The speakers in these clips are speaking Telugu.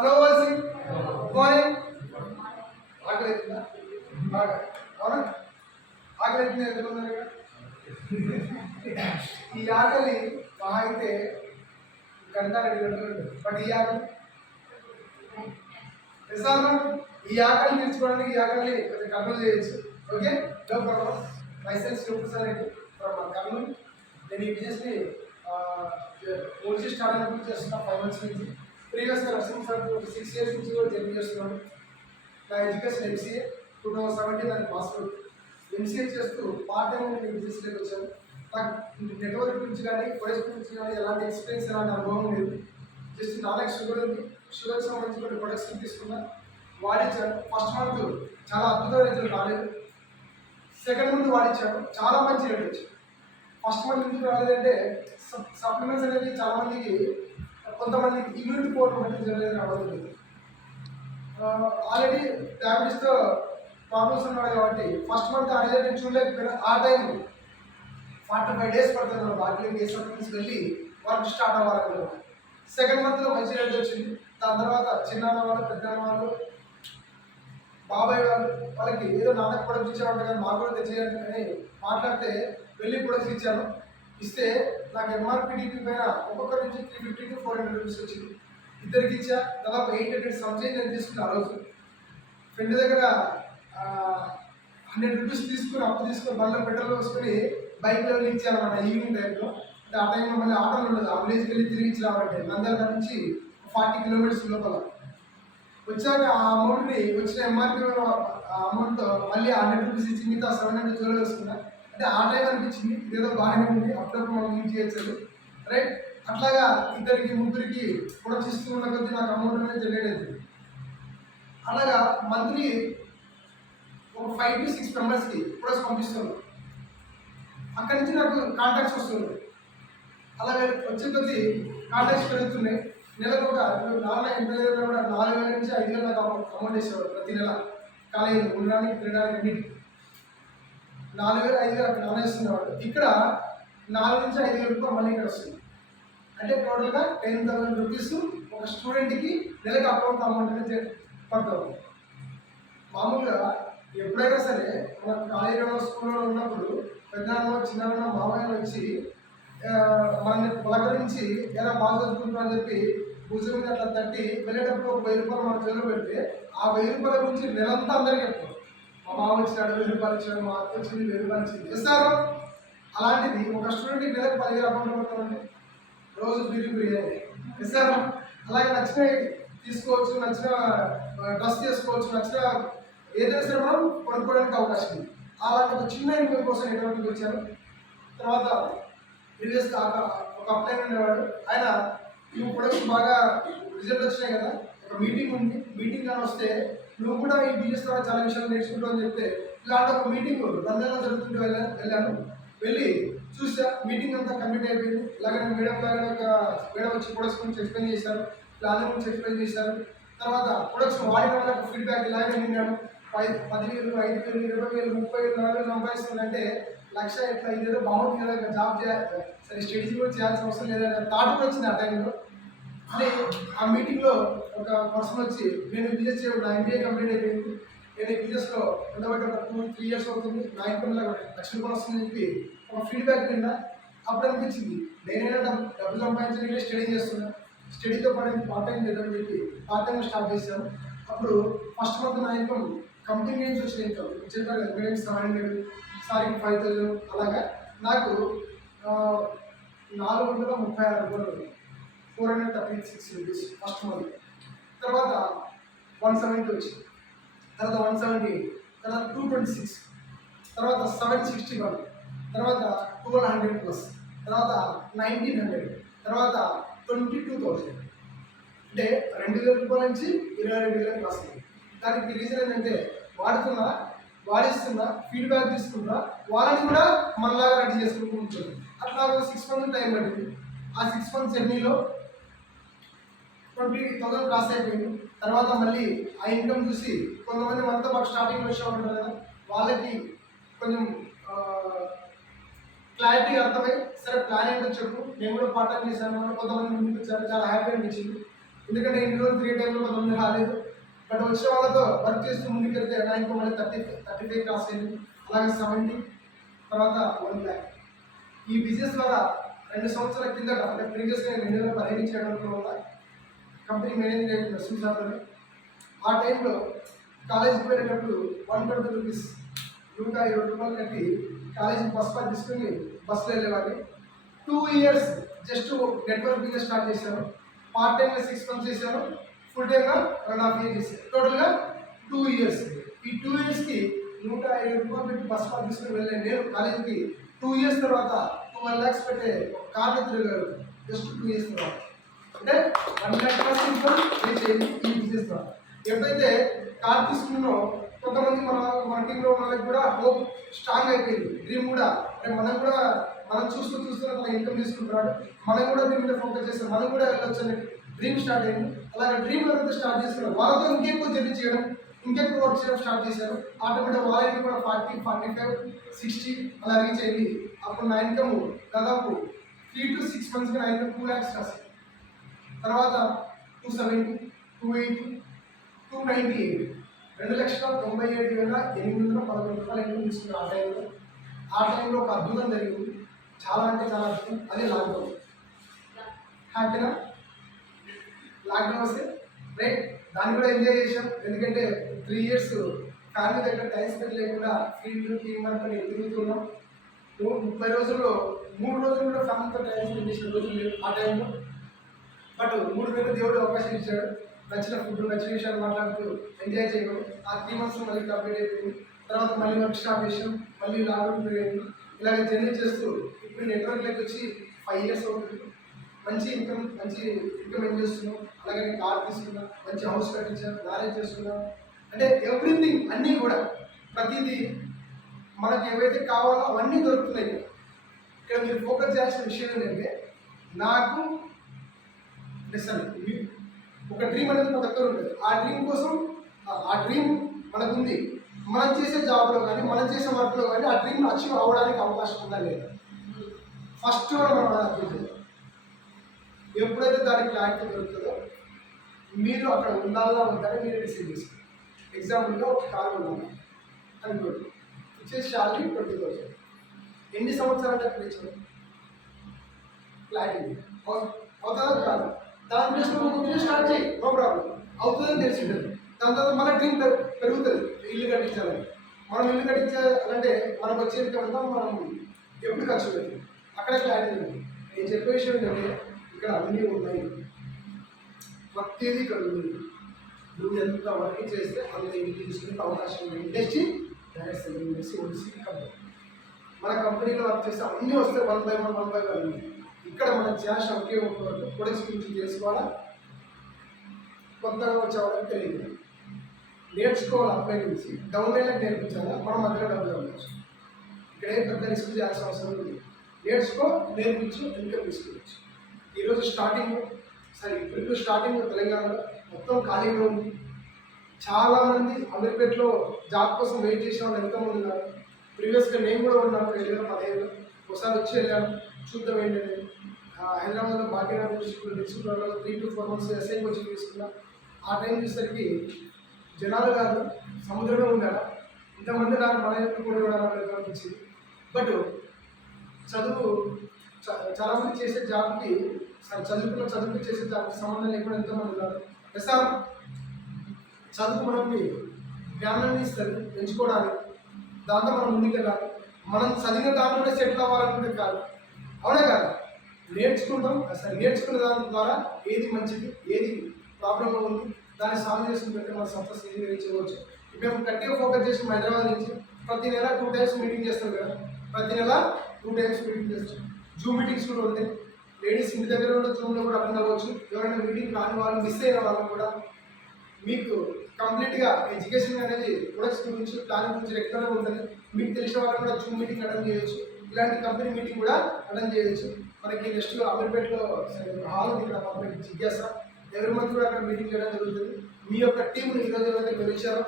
హలో వాల్సి. మార్నింగ్ ఆకలి అవుతుందా అవునా? ఆకలి అవుతుంది ఎంతమంది ఈ ఆకలి మహా అయితే గంట రెండు గంటలు బట్ ఈ ఆకలి? నిజాను ఈ ఆకలి తీర్చుకోవడానికి ఈ ఆకలి కొంచెం కంట్రోల్ చేయొచ్చు. ఓకే? నో ప్రాబ్లం మైసెల్స్ చూపిస్తానండి ప్రాబ్లం కర్నూలు నేను ఈ బిజినెస్ని ఓల్జీ స్టార్ట్ చేస్తున్నా ఫైవ్ మంత్స్ నుంచి. ప్రీవియస్గా నర్సింగ్ సార్ సిక్స్ ఇయర్స్ నుంచి కూడా జర్నీ చేస్తున్నాను నా education MCA two thousand seventeen దాన్ని పాస్ అవుట్ ఎంసీఏ చేస్తూ పార్ట్ టైం నేను బిజినెస్లోకి వచ్చాను నాకు నెట్వర్క్ గురించి కానీ ప్రొడక్ట్ గురించి కానీ ఎలాంటి ఎక్స్పీరియన్స్ ఎలాంటి అనుభవం లేదు. జస్ట్ నాలుగు షుగర్ ఉంది. షుగర్ సంబంధించి కొన్ని ప్రొడక్ట్స్ తీసుకున్నా వాడించాను ఫస్ట్ మంత్ చాలా అద్భుతమైన రిజల్ట్ రాలేదు. సెకండ్ మంత్ వాడించాను చాలా మంచి రేట్ వచ్చింది. ఫస్ట్ మంత్ ఎందుకు రాలేదంటే సప్లిమెంట్స్ అనేది చాలా మందికి కొంతమందికి ఇమ్యూనిటీ పవర్ బట్టి జరగలేదు రావడం లేదు. ఆల్రెడీ ఫ్యామిలీస్తో ప్రాబ్లమ్స్ ఉన్నాయి కాబట్టి ఫస్ట్ మంత్ ఆ రిజల్ట్ నేను చూడలేకపోయినా ఆ టైం ఫార్టీ ఫైవ్ డేస్ పడుతుంది బాటిలింగ్ ఏ సప్లిమెంట్స్ వెళ్ళి వర్క్ స్టార్ట్ అవ్వాలి సెకండ్ మంత్లో మంచి రిజల్ట్ వచ్చింది. దాని తర్వాత చిన్నాన్న వాళ్ళు పెద్దన్న వాళ్ళు బాబాయ్ వాళ్ళు వాళ్ళకి ఏదో నాన్నకు ప్రొడక్ట్ ఇచ్చారంట కానీ మాకు కూడా తెచ్చేయండి అని మాట్లాడితే వెళ్ళి ప్రొడక్ట్స్ ఇచ్చాను ఇస్తే నాకు ఎంఆర్పిడిపి పైన ఒక్కొక్క నుంచి three fifty to four hundred rupees వచ్చింది. ఇద్దరికి ఇచ్చా దాదాపు ఎయిట్ హండ్రెడ్ సంథింగ్ నేను తీసుకున్నా ఆ రోజు. ఫ్రెండ్ దగ్గర హండ్రెడ్ రూపీస్ తీసుకుని అప్పు తీసుకుని బండ్లో పెట్రోల్ పోసుకొని బైక్ లెవెల్ ఇచ్చారన్నమాట ఈవినింగ్ టైంలో అంటే ఆ టైంలో మళ్ళీ ఆటోలు ఉండదు ఆ వెళ్ళి తిరిగి ఇచ్చి రావాలంటే నంద్యాల నుంచి ఫార్టీ కిలోమీటర్స్ లోపల. వచ్చాక ఆ అమౌంట్ని వచ్చిన ఎంఆర్పీ ఆ అమౌంట్ మళ్ళీ హండ్రెడ్ రూపీస్ ఇచ్చి మిగతా సెవెన్ హండ్రెడ్ జోలో వేసుకున్నా. అంటే ఆ టైం అనిపించింది. ఇదేదో బాగానే ఉంది. అప్పుడప్పుడు మనం యూజ్ చేయొచ్చు రైట్ అట్లాగా ఇద్దరికి ముగ్గురికి కూడా ఇస్తూ ఉన్న కొద్దీ నాకు అమౌంట్ అనేది జనరేట్ అవుతుంది అలాగా మంత్లీ ఒక ఫైవ్ టు సిక్స్ మెంబర్స్కి ప్రొడక్ట్స్ పంపిస్తున్నాను అక్కడి నుంచి నాకు కాంటాక్ట్స్ వస్తున్నాయి. అలాగే వచ్చే కొద్దీ కాంటాక్ట్స్ పెరుగుతున్నాయి. నెలకు ఒక నాన్న ఎంత కూడా నాలుగు వేల నుంచి ఐదు వేల నాకు అమౌంట్ అమౌంట్ వేసేవాడు ప్రతి నెల. కాలేజీ ఉండడానికి తినడానికి అన్నిటికీ. నాలుగు వేలు ఐదు వేలు అక్కడ నానేస్తున్నవాడు ఇక్కడ నాలుగు నుంచి ఐదు వేలు రూపాయలు మళ్ళీ ఇక్కడ వస్తుంది. అంటే టోటల్గా టెన్ థౌసండ్ రూపీస్ ఒక స్టూడెంట్కి నెలకు అకౌంట్ అమౌంట్ అనేది పడుతుంది మామూలుగా ఎప్పుడైనా సరే మన కాలేజీలో స్కూల్లో ఉన్నప్పుడు పెద్దనాన్న చిన్న మామయ్య వచ్చి మనల్ని పలకరించి ఎలా బాగా చదువుకుంటున్నా అని చెప్పి భుజం మీద అట్లా తట్టి వెళ్ళేటప్పుడు ఒక వెయ్యి రూపాయలు మన చేతిలో పెడితే ఆ వెయ్యి రూపాయల గురించి నెలంతా అందరికీ చెప్తాం మా మామ వచ్చినాడు వెయ్యి రూపాయలు ఇచ్చాడు మా అత్త వచ్చింది వెయ్యి రూపాయలు ఇచ్చింది. ఇస్తారు అలాంటిది ఒక స్టూడెంట్కి నెలకు పదివేలు అమౌంట్ పడతామండి రోజు బిర్యానీ బిర్యానీ. ఇస్తారు అలాగే నచ్చిన తీసుకోవచ్చు నచ్చిన డ్రెస్ చేసుకోవచ్చు నచ్చిన ఏదైనా సరే మనం కొనుక్కోవడానికి అవకాశం ఉంది. అలాంటి ఒక చిన్న ఇన్కమ్ కోసం ఎటువంటి వచ్చాను తర్వాత ప్రీవియస్గా ఒక అప్లై ఉండేవాడు. ఆయన ఈ ప్రొడక్ట్స్ బాగా రిజల్ట్ వచ్చినాయి కదా. ఒక మీటింగ్ ఉంది. మీటింగ్ కానీ వస్తే నువ్వు కూడా ఈ బిజినెస్ ద్వారా చాలా విషయాలు నేర్చుకుంటావు అని చెప్తే ఇలాంటి ఒక మీటింగ్ రంజాన్ జరుగుతుంటే వెళ్ళాను వెళ్ళాను. వెళ్ళి చూసా మీటింగ్ అంతా కంప్లీట్ అయిపోయింది. ఇలాగే మేడం లాగానే ఒక మేడం వచ్చి ప్రొడక్ట్స్ గురించి ఎక్స్ప్లెయిన్ చేశారు. ప్లాన్ గురించి ఎక్స్ప్లెయిన్ చేశారు. తర్వాత ప్రొడక్ట్స్ వాడిన వాళ్ళకి ఫీడ్బ్యాక్ ఇలాగే విన్నాను. పది వేలు ఐదు వేలు ఇరవై వేలు ముప్పై వేలు నలభై వేలు సంపాదిస్తుందంటే లక్ష ఎట్లా ఇదేదో బాగుంది కదా జాబ్ చేయాలి సరే స్టడీస్ కూడా చేయాల్సిన అవసరం లేదని థాట్ కూడా వచ్చింది ఆ టైంలో అంటే ఆ మీటింగ్లో ఒక పర్సన్ వచ్చి నేను బిజినెస్ చేయడం నా ఎంబీఏ కంప్లీట్ అయిపోయింది. నేను ఈ బిజినెస్లో ఉండబట్టి ఒక టూ త్రీ ఇయర్స్ అవుతుంది. నా ఇన్కమ్ లక్ష రూపాయలు వస్తుందని చెప్పి ఒక ఫీడ్బ్యాక్ విన్నా అప్పుడు అనిపించింది. నేనైనా డబ్బు సంపాదించడానికి స్టడీ చేస్తున్నా. స్టడీతో పాటు పార్ట్ టైం చేద్దామని చెప్పి పార్ట్ టైం స్టార్ట్ చేశాను. అప్పుడు ఫస్ట్ మంత్ నా ఇన్కమ్ కంపెనీ నుంచి వచ్చిన ఇన్కమ్ చెప్పారు కదా madam seven hundred sorry five thousand అలాగా నాకు నాలుగు వందల ముప్పై ఆరు రూపాయలు four hundred thirty six rupees first month తర్వాత వన్ సెవెంటీ వచ్చింది. తర్వాత వన్ సెవెంటీ తర్వాత టూ ట్వంటీ సిక్స్ తర్వాత సెవెన్ సిక్స్టీ వన్ తర్వాత ట్వెల్వ్ హండ్రెడ్ ప్లస్ తర్వాత నైన్టీన్ హండ్రెడ్ తర్వాత ట్వంటీ టూ థౌసండ్ అంటే రెండు వేల రూపాయల నుంచి ఇరవై రెండు వేలకు వస్తుంది దానికి రీజన్ ఏంటంటే వాడుతున్నా వాడిస్తున్నా ఫీడ్బ్యాక్ తీసుకున్నా వాళ్ళని కూడా మనలాగా రెడీ చేసుకుంటూ ఉంటుంది అట్లా సిక్స్ మంత్ టైం పట్టింది. ఆ సిక్స్ మంత్ జర్నీలో ట్వంటీ థౌసండ్ క్రాస్ అయిపోయింది. తర్వాత మళ్ళీ ఆ ఇన్కమ్ చూసి కొంతమంది మనతో పాటు స్టార్టింగ్ వచ్చే ఉంటారు కదా వాళ్ళకి కొంచెం క్లారిటీ అర్థమై సరే ప్లాన్ ఏంటో చెప్పు. నేను కూడా పార్ట్ టైం చేశాను అని కొంతమంది ముందుకు వచ్చారు చాలా హ్యాపీ అనిపించింది. ఎందుకంటే ఇంట్లో రోజులు తిరిగే టైంలో కొంతమంది రాలేదు. బట్ వచ్చిన వాళ్ళతో వర్క్ చేస్తూ ముందుకెళ్తే ఇంకో మళ్ళీ థర్టీ థర్టీ ఫైవ్ క్రాస్ అయింది. అలాగే సెవెంటీ తర్వాత వన్ ల్యాక్ ఈ బిజినెస్ ద్వారా రెండు సంవత్సరాల కిందట అంటే ప్రీవియస్గా నేను రెండు వేల పదిహేను చేయడం వల్ల కంపెనీ మేనేజ్ చేయడం నర్సింగ్ ఆ టైంలో కాలేజీకి వెళ్ళేటప్పుడు వన్ ట్వంటీ రూపీస్ నూట ఇరవై రూపాయలు కట్టి కాలేజీ బస్ పాస్ తీసుకుని బస్సులో వెళ్ళేవాడిని. Two years just network business start చేశాను. పార్ట్ టైంగా సిక్స్ మంత్స్ చేశాను. ఫుల్ టైంగా రెండు హాఫ్ ఇయర్ చేశాను. టోటల్గా టూ ఇయర్స్ ఈ టూ ఇయర్స్కి నూట ఇరవై రూపాయలు పెట్టి బస్ పాస్ తీసుకుని వెళ్ళాను నేను కాలేజీకి టూ ఇయర్స్ తర్వాత టూ వన్ ల్యాక్స్ పెట్టే కార్ తిరిగారు జస్ట్ టూ ఇయర్స్ తర్వాత. అంటే వన్ ల్యాక్ ప్లస్ ఇన్కమ్ ఈ బిజినెస్ ద్వారా ఎప్పుడైతే కార్ తీసుకున్నో కొంతమంది మన మన టీంలో ఉన్న వాళ్ళకి కూడా హోప్ స్ట్రాంగ్ అయిపోయింది. డ్రీమ్ కూడా. అంటే మనం కూడా మనం చూస్తూ చూస్తూ తన ఇన్కమ్ తీసుకుంటున్నాడు మనం కూడా దీని మీద ఫోకస్ చేస్తాం మనం కూడా వెళ్ళొచ్చు అనే డ్రీమ్ స్టార్ట్ అయింది. అలాగే డ్రీమ్ ఎవరైతే స్టార్ట్ చేస్తున్నారు వాళ్ళతో ఇంకెక్కువ జర్నీ చేయడం ఇంకెక్కువ వర్క్ చేయడం స్టార్ట్ చేశారు. ఆటోమేటిక్ వాళ్ళకి కూడా ఫార్టీ ఫార్టీ ఫైవ్ సిక్స్టీ అలా రీచ్ అయింది. అప్పుడు నా ఇన్కమ్ దాదాపు త్రీ టు సిక్స్ మంత్స్కి నా ఇన్కమ్ టూ ల్యాక్స్ రాసింది. తర్వాత two seventy two eighty two ninety eight రెండు లక్షల తొంభై ఏడు వేల ఎనిమిది వందల పదకొండు రూపాయలు ఇన్కమ్ తీసుకున్న ఆ టైంలో. ఆ టైంలో ఒక అద్భుతం జరిగింది. చాలా అంటే చాలా అద్భుతం. అదే లాక్డౌన్ హ్యాపీనా లాక్డౌన్ వస్తే రైట్ దాన్ని కూడా ఎంజాయ్ చేసాం ఎందుకంటే త్రీ ఇయర్స్ ఫ్యామిలీ దగ్గర టైం స్పెండ్ లేకుండా ఫీల్డ్ టీమ్ వర్క్ అని తిరుగుతున్నాం ముప్పై రోజుల్లో మూడు రోజులు కూడా ఫ్యామిలీతో టైం స్పెండ్ చేసిన రోజులు లేవు ఆ టైంలో. బట్ మూడు వేల దేవుడు అవకాశం ఇచ్చాడు. నచ్చిన ఫుడ్ నచ్చిన విషయాలు మాట్లాడుతూ ఎంజాయ్ చేయడం. ఆ త్రీ మంత్స్ మళ్ళీ కంప్లీట్ అయిపోయింది. తర్వాత మళ్ళీ వర్క్ స్టార్ట్ చేసాం మళ్ళీ లాక్డౌన్ పెరిగింది. ఇలాగ జర్నీ చేస్తూ ఇప్పుడు నెట్వర్క్లోకి వచ్చి ఫైవ్ ఇయర్స్ అవుతుంది. మంచి ఇన్కమ్ మంచి ఇన్కమ్ ఏం చేస్తున్నాం. అలాగే కార్ తీసుకున్నా మంచి హౌస్ కట్టించాం మ్యారేజ్ చేసుకున్నాం. అంటే ఎవ్రీథింగ్ అన్నీ కూడా ప్రతిదీ మనకి ఏవైతే కావాలో అవన్నీ దొరుకుతున్నాయి. ఇక్కడ మీరు ఫోకస్ చేయాల్సిన విషయం ఏంటంటే నాకు లెసన్ ఒక డ్రీమ్ అనేది మన దగ్గర ఉంటుంది. ఆ డ్రీమ్ కోసం ఆ- డ్రీమ్ మనకుంది. మనం చేసే జాబ్లో కానీ మనం చేసే వర్క్లో కానీ ఆ డ్రీమ్ అచీవ్ అవ్వడానికి అవకాశం ఉందా లేదా? ఫస్ట్ మనం అర్థం చేయాలి ఎప్పుడైతే దానికి క్లారిటీ దొరుకుతుందో మీరు అక్కడ ఉండాలా వద్దని మీరు డిసైడ్ చేసుకోండి ఎగ్జాంపుల్గా ఒక కారు ఉన్నాను అనుకోండి. వచ్చేసి శాలరీ ట్వంటీ థౌసండ్ ఎన్ని సంవత్సరాలు అక్కడ ఇచ్చారు? క్లారిటీ అవుతుందా కాదు దాని ప్లేస్ నువ్వు బిజినెస్ స్టార్ట్ చేయి. నో ప్రాబ్లం అవుతుందని తెలిసి ఉంటుంది దాని తర్వాత మళ్ళీ డ్రీమ్ పెరుగుతుంది. ఇల్లు కట్టించాలని. మనం ఇల్లు కట్టించాలంటే మనకు వచ్చే ఇన్కమ్ మనం ఎప్పుడు ఖర్చు పెట్టి అక్కడ క్లారిటీ ఉంది నేను చెప్పే విషయం ఏంటంటే ఇక్కడ అన్నీ ఉన్నాయి. ప్రతిదీ ఇక్కడ ఉంది. నువ్వు ఎంత వర్క్ చేస్తే అంత ఇంటికి తీసుకునే అవకాశం ఉంది. ఇండస్ట్రీ డైరెక్ట్ సెల్లింగ్ ఓడిసి కంపెనీ మన కంపెనీలో వర్క్ చేస్తే అన్నీ వస్తాయి. One by one one by one ఇక్కడ మన ధ్యాస ఒకే ఒక ప్రొడక్ట్స్ గురించి చేసుకోవాలా? కొత్తగా వచ్చే వాళ్ళకి తెలియదు. నేర్చుకోవాలి అప్లై నుంచి. డౌన్ డౌన్లైన్లకు నేర్పించాలా? మనం మధ్యలో డబ్బులు ఉండొచ్చు ఇక్కడ ఏం పెద్ద రిస్క్ చేయాల్సిన అవసరం లేదు. నేర్చుకో నేర్పించు ఇన్కమ్ తీసుకోవచ్చు ఈరోజు స్టార్టింగ్ సరే ఇప్పుడు స్టార్టింగ్ తెలంగాణలో మొత్తం ఖాళీగా ఉంది. చాలామంది అమీర్పేటలో జాబ్ కోసం వెయిట్ చేసే వాళ్ళు ఎంతమంది ఉన్నారు? ప్రీవియస్గా నేను కూడా ఉన్నాను రెండు వేల పదిహేను ఒకసారి వచ్చి వెళ్ళాను. చూద్దాం ఏంటంటే హైదరాబాద్లో భాగ్యనగర్ తీసుకుని తీసుకున్న three to four months SI coaching తీసుకున్నా. ఆ టైం చూసేసరికి జనాలు కాదు సముద్రమే ఉండాలి ఇంతమంది నాకు మన యొక్క కూడా ఇవ్వడానికి అనిపించింది బట్ చదువు చ- చాలా మంది చేసే జాబ్కి స- చదువుకున్న చదువుకి చేసే జాబ్కి సంబంధం లేకుండా ఎంతోమంది ఉన్నారు. సార్ చదువు మనల్ని జ్ఞానాన్ని ఇస్తుంది పెంచుకోవడానికి. దాంతో మనం ముందుకెళ్ళాలి. మనం చదివిన దాంట్లోనే సెటిల్ అవ్వాలనుకుంటే కాదు అవునా కాదు? నేర్చుకుంటాం. అసలు నేర్చుకున్న దాని ద్వారా ఏది మంచిది ఏది ప్రాబ్లమ్ ఉంది దాన్ని సాల్వ్ చేసుకుంటే మన సక్సెస్ ఈజీగా చేయవచ్చు. మేము గట్టిగా ఫోకస్ చేసి హైదరాబాద్ నుంచి ప్రతి నెల టూ టైమ్స్ మీటింగ్ చేస్తాం కదా. ప్రతి నెల టూ టైమ్స్ మీటింగ్ చేస్తాం జూమ్ మీటింగ్స్ కూడా ఉంటాయి. లేడీస్ ఇంటి దగ్గర కూడా జూమ్లో కూడా అటెండ్ అవ్వచ్చు. ఎవరైనా మీటింగ్ రాని వాళ్ళు మిస్ అయిన వాళ్ళు కూడా మీకు కంప్లీట్గా ఎడ్యుకేషన్ అనేది ప్రొడక్ట్స్ గురించి ప్లాన్ గురించి రెగ్యులర్గా ఉంటుంది. మీకు తెలిసిన వాళ్ళు కూడా జూమ్ మీటింగ్ అటెండ్ చేయొచ్చు. ఇలాంటి కంపెనీ మీటింగ్ కూడా అటెండ్ చేయొచ్చు. మనకి నెక్స్ట్ అమీర్పేటలో హాల్ ఉంది ఇక్కడ పక్కన జిజ్ఞాస. ఎవరి మంత్ కూడా అక్కడ మీటింగ్ చేయడం జరుగుతుంది. మీ యొక్క టీంని ఈరోజు ఎవరైతే గెలిచారో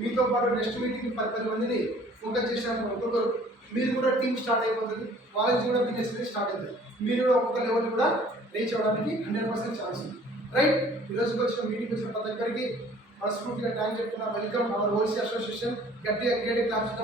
మీతో పాటు నెక్స్ట్ మీటింగ్ పది పది మందిని ఫోకస్ చేసినప్పుడు ఒక్కొక్కరు మీరు కూడా టీం స్టార్ట్ అయిపోతుంది. వాళ్ళకి కూడా బిజినెస్ అనేది స్టార్ట్ అవుతుంది. మీరు కూడా ఒక్కొక్క లెవెల్ కూడా రీచ్ అవ్వడానికి హండ్రెడ్ పర్సెంట్ ఛాన్స్ ఉంది. రైట్ ఈరోజు వచ్చిన మీటింగ్ వచ్చిన ప్రతి ఒక్కరికి మనస్ఫూర్తిగా థ్యాంక్ చెప్తున్నా. వెల్కమ్ అవర్ హోల్సీ అసోసియేషన్ గట్టిగా గేట్ క్లాప్స్